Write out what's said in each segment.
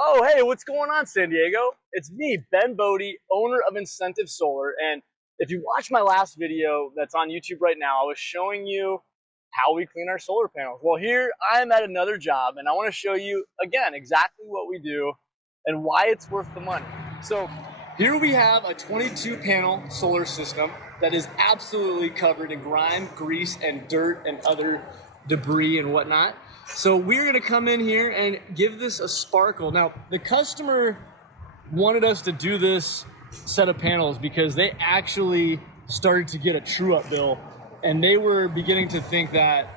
Oh, hey, what's going on, San Diego? It's me, Ben Bodie, owner of Incentive Solar. And if you watch my last video that's on YouTube right now, I was showing you how we clean our solar panels. Well, here I'm at another job, and I want to show you, again, exactly what we do and why it's worth the money. So here we have a 22-panel solar system that is absolutely covered in grime, grease, and dirt and other debris and whatnot. So we're gonna come in here and give this a sparkle. Now, the customer wanted us to do this set of panels because they actually started to get a true-up bill, and they were beginning to think that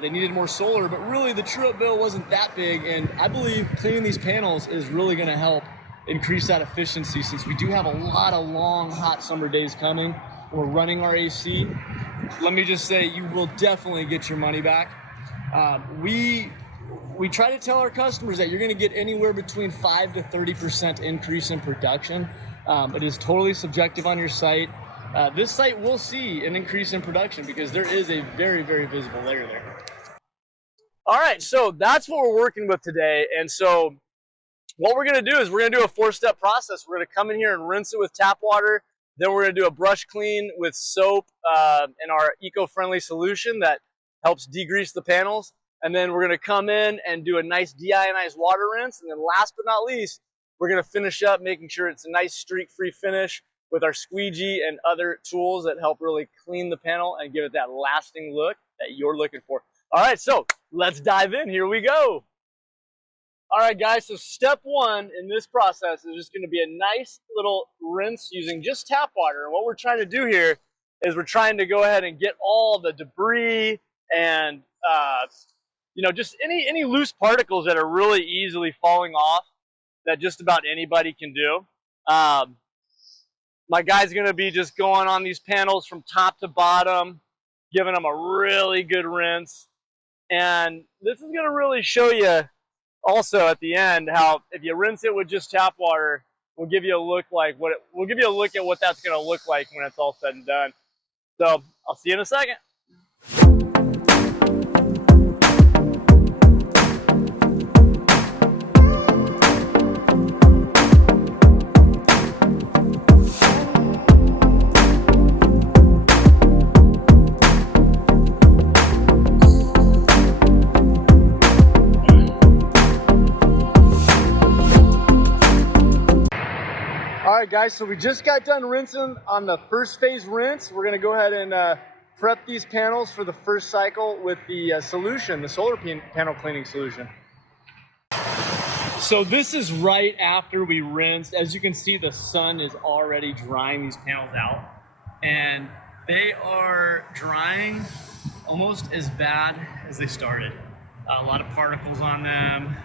they needed more solar, but really the true-up bill wasn't that big, and I believe cleaning these panels is really gonna help increase that efficiency, since we do have a lot of long, hot summer days coming. We're running our AC. Let me just say, you will definitely get your money back. We try to tell our customers that you're going to get anywhere between 5 to 30% increase in production. It is totally subjective on your site. This site will see an increase in production because there is a very, very visible layer there. All right, so that's what we're working with today. And so what we're going to do is we're going to do a 4-step process. We're going to come in here and rinse it with tap water. Then we're going to do a brush clean with soap and our eco-friendly solution that helps degrease the panels. And then we're going to come in and do a nice deionized water rinse. And then last but not least, we're going to finish up making sure it's a nice streak-free finish with our squeegee and other tools that help really clean the panel and give it that lasting look that you're looking for. All right, so let's dive in. Here we go. All right, guys, so step one in this process is just going to be a nice little rinse using just tap water. And what we're trying to do here is we're trying to go ahead and get all the debris and just any loose particles that are really easily falling off that just about anybody can do. My guy's going to be just going on these panels from top to bottom, giving them a really good rinse. And this is going to really show you also at the end how if you rinse it with just tap water, we'll give you a look at what that's going to look like when it's all said and done. So I'll see you in a second. All right, guys, so we just got done rinsing on the first phase rinse. We're gonna go ahead and prep these panels for the first cycle with the solution, the solar panel cleaning solution. So this is right after we rinsed. As you can see, the sun is already drying these panels out, and they are drying almost as bad as they started. A lot of particles on them.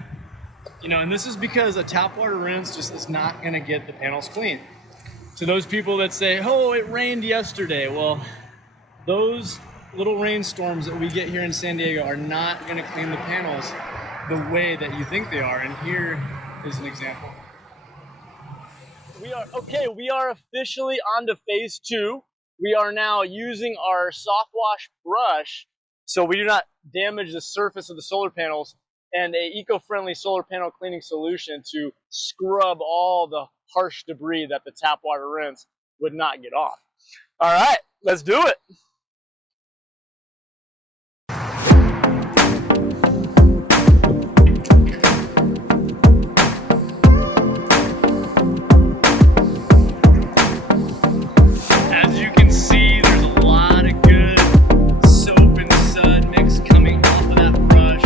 And this is because a tap water rinse just is not going to get the panels clean. To those people that say, oh, it rained yesterday. Well, those little rainstorms that we get here in San Diego are not going to clean the panels the way that you think they are. And here is an example. We are officially on to phase 2. We are now using our soft wash brush so we do not damage the surface of the solar panels, and a eco-friendly solar panel cleaning solution to scrub all the harsh debris that the tap water rinse would not get off. All right, let's do it. As you can see, there's a lot of good soap and sud mix coming off of that brush,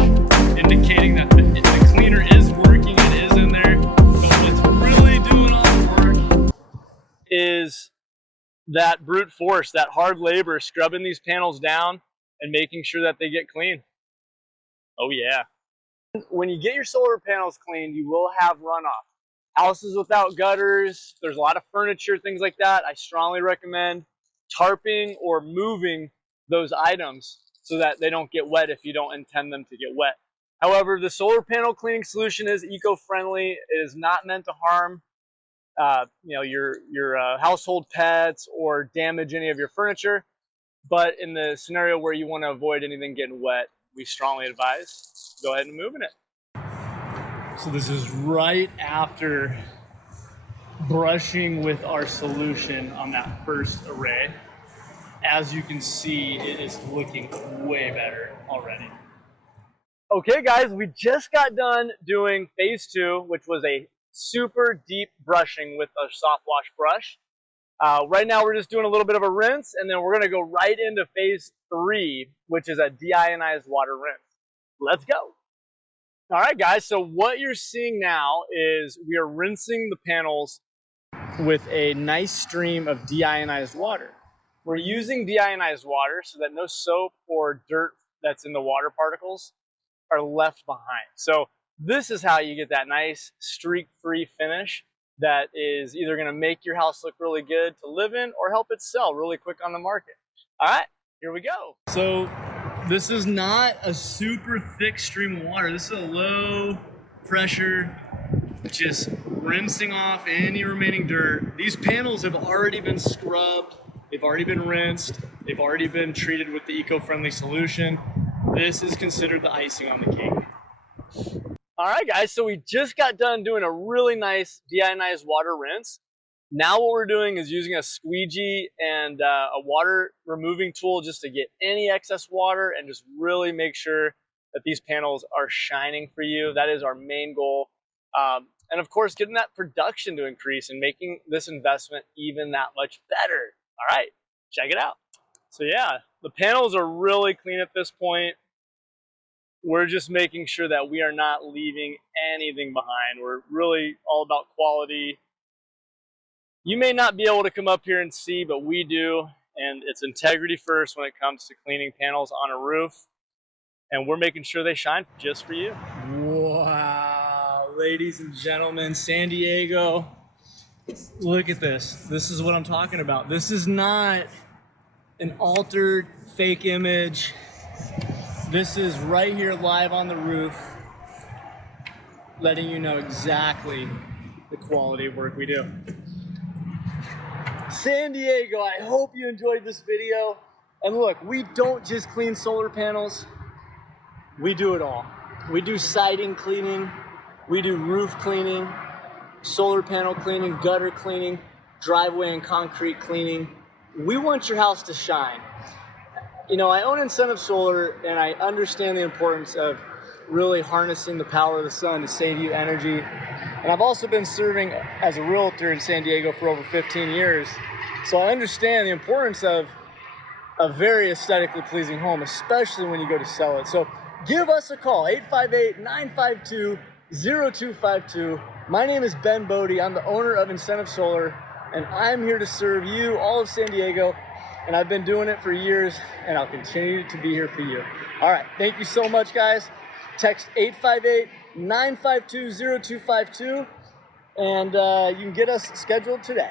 indicating that the cleaner is working, it is in there. But what's really doing all the work is that brute force, that hard labor, scrubbing these panels down and making sure that they get clean. Oh yeah. When you get your solar panels cleaned, you will have runoff. Houses without gutters, there's a lot of furniture, things like that. I strongly recommend tarping or moving those items so that they don't get wet if you don't intend them to get wet. However, the solar panel cleaning solution is eco-friendly. It is not meant to harm your household pets or damage any of your furniture. But in the scenario where you want to avoid anything getting wet, we strongly advise go ahead and move in it. So this is right after brushing with our solution on that first array. As you can see, it is looking way better already. Okay guys, we just got done doing phase 2, which was a super deep brushing with a soft wash brush. Right now we're just doing a little bit of a rinse, and then we're gonna go right into phase 3, which is a deionized water rinse. Let's go. All right guys, so what you're seeing now is we are rinsing the panels with a nice stream of deionized water. We're using deionized water so that no soap or dirt that's in the water particles are left behind. So this is how you get that nice streak-free finish that is either going to make your house look really good to live in or help it sell really quick on the market. All right, here we go. So this is not a super thick stream of water. This is a low pressure, just rinsing off any remaining dirt. These panels have already been scrubbed. They've already been rinsed. They've already been treated with the eco-friendly solution. This is considered the icing on the cake. All right, guys, so we just got done doing a really nice deionized water rinse. Now what we're doing is using a squeegee and a water removing tool just to get any excess water and just really make sure that these panels are shining for you. That is our main goal. And of course, getting that production to increase and making this investment even that much better. All right, check it out. So yeah, the panels are really clean at this point. We're just making sure that we are not leaving anything behind. We're really all about quality. You may not be able to come up here and see, but we do. And it's integrity first when it comes to cleaning panels on a roof. And we're making sure they shine just for you. Wow, ladies and gentlemen, San Diego. Look at this. This is what I'm talking about. This is not an altered fake image. This is right here live on the roof, letting you know exactly the quality of work we do. San Diego, I hope you enjoyed this video. And look, we don't just clean solar panels, we do it all. We do siding cleaning, we do roof cleaning, solar panel cleaning, gutter cleaning, driveway and concrete cleaning. We want your house to shine. You know, I own Incentive Solar, and I understand the importance of really harnessing the power of the sun to save you energy. And I've also been serving as a realtor in San Diego for over 15 years. So I understand the importance of a very aesthetically pleasing home, especially when you go to sell it. So give us a call, 858-952-0252. My name is Ben Bodie. I'm the owner of Incentive Solar, and I'm here to serve you, all of San Diego. And I've been doing it for years, and I'll continue to be here for you. All right, thank you so much, guys. Text 858-952-0252, and you can get us scheduled today.